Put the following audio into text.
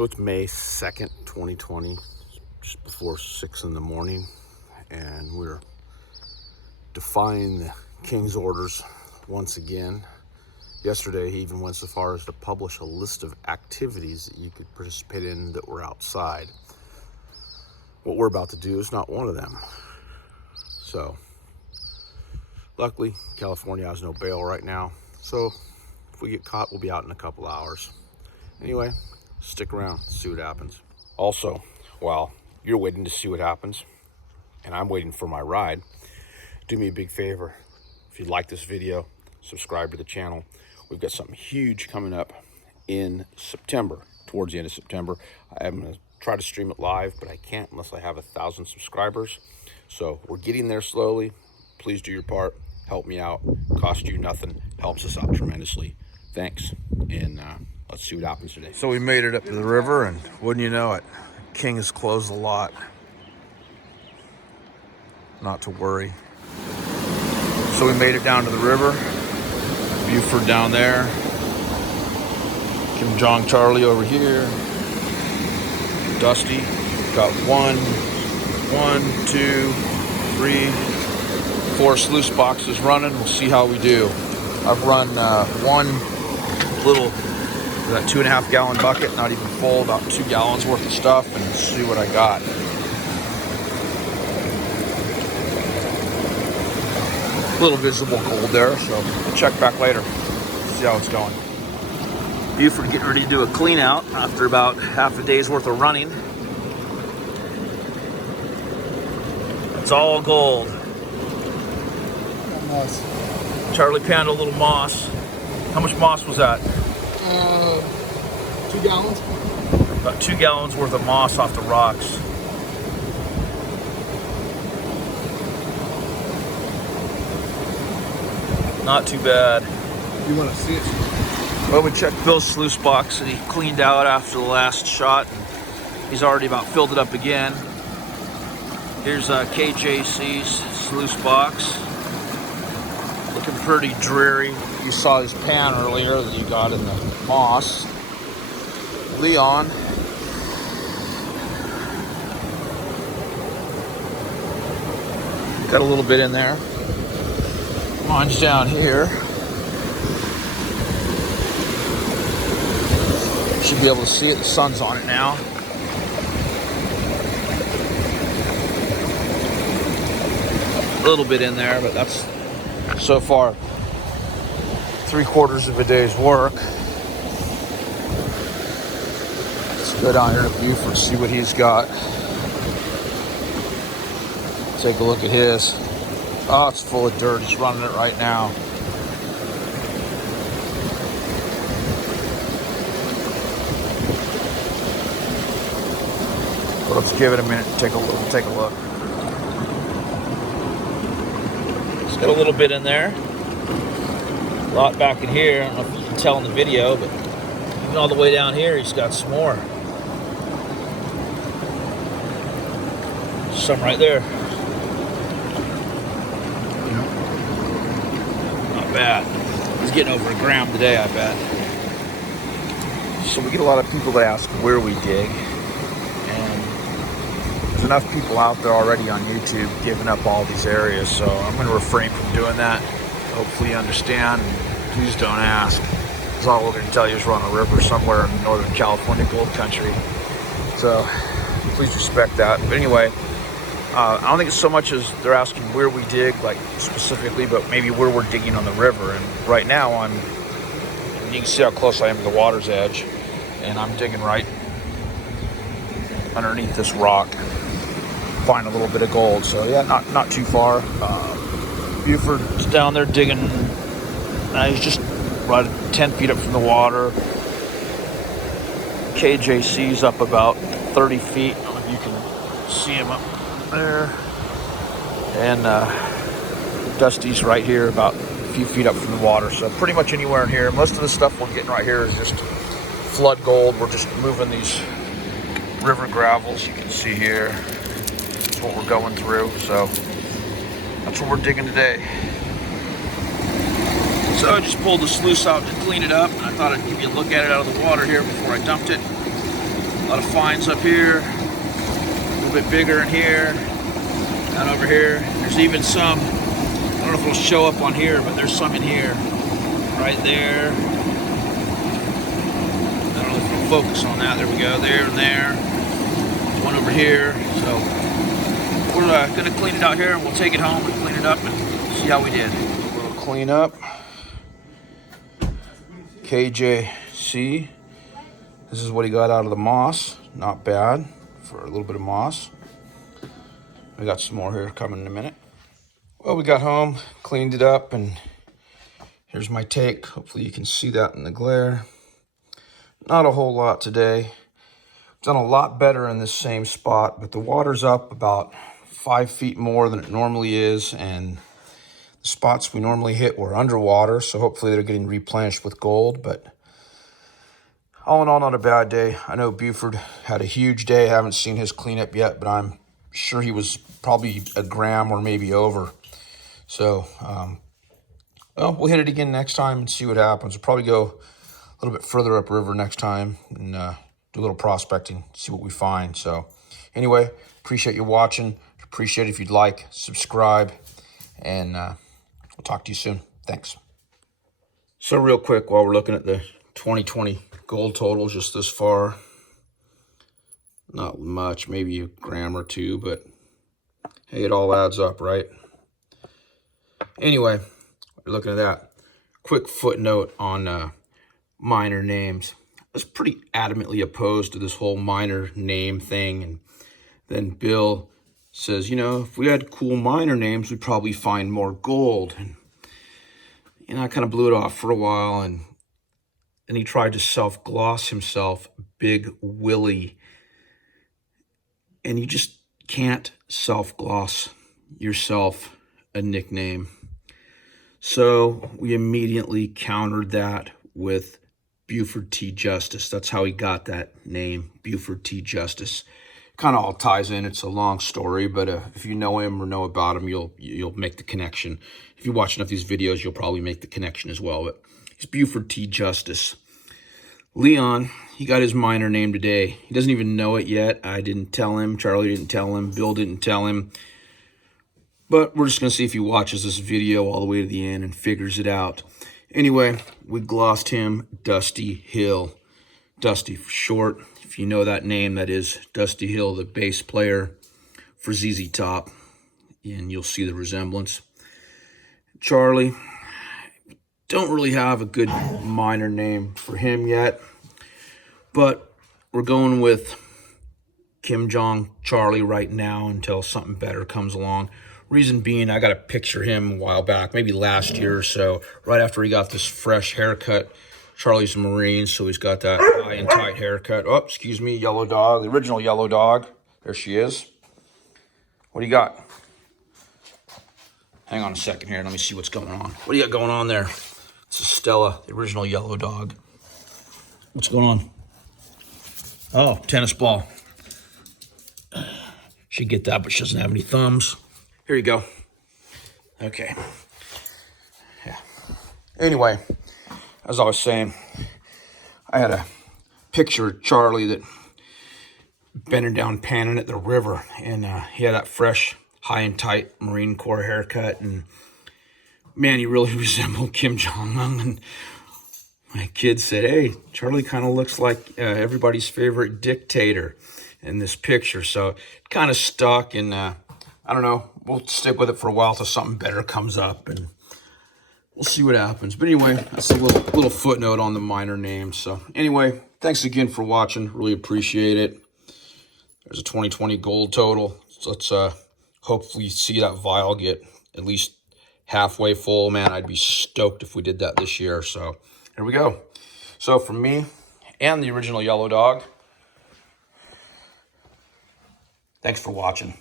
So it's May 2nd, 2020, just before 6 in the morning, and we're defying the King's orders once again. Yesterday, he even went so far as to publish a list of activities that you could participate in that were outside. What we're about to do is not one of them. So, luckily, California has no bail right now, so if we get caught, we'll be out in a couple hours. Anyway, stick around, see what happens. Also, while you're waiting to see what happens, and I'm waiting for my ride, do me a big favor. If you like this video, subscribe to the channel. We've got something huge coming up in September, towards the end of September. I'm going to try to stream it live, but I can't unless I have 1,000 subscribers. So we're getting there slowly. Please do your part. Help me out. Cost you nothing. Helps us out tremendously. Thanks. And let's see what happens today. So we made it up to the river, and wouldn't you know it, King has closed the lot. Not to worry. So we made it down to the river. Buford down there. Kim Jong Charlie over here. Dusty. Got 1, 2, 3, 4 sluice boxes running. We'll see how we do. I've run one little, that 2.5 gallon bucket, not even full, about 2 gallons worth of stuff, and see what I got. A little visible cold there, so we'll check back later, see how it's going. Buford getting ready to do a clean out after about half a day's worth of running. It's all gold. Moss. Charlie panned a little moss. How much moss was that? 2 gallons. About 2 gallons worth of moss off the rocks. Not too bad. You want to see it? Well, we checked Bill's sluice box that he cleaned out after the last shot. He's already about filled it up again. Here's KJC's sluice box. Looking pretty dreary. You saw his pan earlier that you got in the moss. Leon. Got a little bit in there. Mine's down here. Should be able to see it. The sun's on it now. A little bit in there, but that's so far 3/4 of a day's work. Let's go down here to Buford, see what he's got. Take a look at his. Oh, it's full of dirt. He's running it right now. But let's give it a minute and take a look. Take a look. It's got a little bit in there. A lot back in here. I don't know if you can tell in the video, but even all the way down here, he's got some more. Some right there. Bad. He's getting over a gram today, I bet. So we get a lot of people that ask where we dig, and there's enough people out there already on YouTube giving up all these areas, so I'm going to refrain from doing that. Hopefully you understand, and please don't ask, because all we're going to tell you is we're on a river somewhere in Northern California gold country, so please respect that. But anyway, I don't think it's so much as they're asking where we dig, like specifically, but maybe where we're digging on the river. And right now you can see how close I am to the water's edge, and I'm digging right underneath this rock, find a little bit of gold. So yeah, not too far. Buford's down there digging. He's just right 10 feet up from the water. KJC's up about 30 feet. I don't know if you can see him up there, and Dusty's right here about a few feet up from the water, so pretty much anywhere in here. Most of the stuff we're getting right here is just flood gold. We're just moving these river gravels, you can see here. That's what we're going through, so that's what we're digging today. So I just pulled the sluice out to clean it up, and I thought I'd give you a look at it out of the water here before I dumped it. lot of finds up here, a little bit bigger in here, down over here. There's even some, I don't know if it'll show up on here, but there's some in here, right there. I don't know if it'll focus on that. There we go, there and there. There's one over here. So we're gonna clean it out here, and we'll take it home and clean it up and see how we did. A little cleanup. KJC. This is what he got out of the moss. Not bad for a little bit of moss. We got some more here coming in a minute. Well, we got home, cleaned it up, and here's my take. Hopefully you can see that in the glare. Not a whole lot today. Done a lot better in this same spot, but the water's up about 5 feet more than it normally is, and the spots we normally hit were underwater, so hopefully they're getting replenished with gold. But all in all, not a bad day. I know Buford had a huge day. I haven't seen his cleanup yet, but I'm sure he was probably a gram or maybe over. So, well, we'll hit it again next time and see what happens. We'll probably go a little bit further upriver next time and do a little prospecting, see what we find. So anyway, appreciate you watching. Appreciate it if you'd like, subscribe, and we'll talk to you soon. Thanks. So real quick, while we're looking at the 2020 gold totals just this far, not much, maybe a gram or two, but hey, it all adds up, right? Anyway, we're looking at that. Quick footnote on minor names. I was pretty adamantly opposed to this whole minor name thing, and then Bill says, you know, if we had cool minor names, we'd probably find more gold. And you know, I kind of blew it off for a while, and he tried to self-gloss himself, Big Willie. And you just can't self-gloss yourself a nickname. So we immediately countered that with Buford T. Justice. That's how he got that name, Buford T. Justice. Kind of all ties in. It's a long story, but if you know him or know about him, you'll make the connection. If you watch enough of these videos, you'll probably make the connection as well. But he's Buford T. Justice. Leon, he got his minor name today. He doesn't even know it yet. I didn't tell him. Charlie didn't tell him. Bill didn't tell him. But we're just going to see if he watches this video all the way to the end and figures it out. Anyway, we glossed him Dusty Hill. Dusty for short. If you know that name, that is Dusty Hill, the bass player for ZZ Top. And you'll see the resemblance. Charlie, don't really have a good minor name for him yet. But we're going with Kim Jong Charlie right now until something better comes along. Reason being, I got a picture of him a while back, maybe last year or so, right after he got this fresh haircut. Charlie's a Marine, so he's got that high and tight haircut. Oh, excuse me, yellow dog, the original yellow dog. There she is. What do you got? Hang on a second here, let me see what's going on. What do you got going on there? This is Stella, the original yellow dog. What's going on? Oh, tennis ball. She'd get that, but she doesn't have any thumbs. Here you go. Okay. Yeah. Anyway, as I was saying, I had a picture of Charlie that bending down panning at the river, and he had that fresh, high and tight Marine Corps haircut, and man, he really resembled Kim Jong-un. And my kids said, hey, Charlie kind of looks like everybody's favorite dictator in this picture. So it kind of stuck, and I don't know, we'll stick with it for a while till something better comes up, and we'll see what happens. But anyway, that's a little footnote on the minor names. So anyway, thanks again for watching. Really appreciate it. There's a 2020 gold total. So let's hopefully see that vial get at least halfway full. Man, I'd be stoked if we did that this year. So here we go. So from me and the original yellow dog, thanks for watching.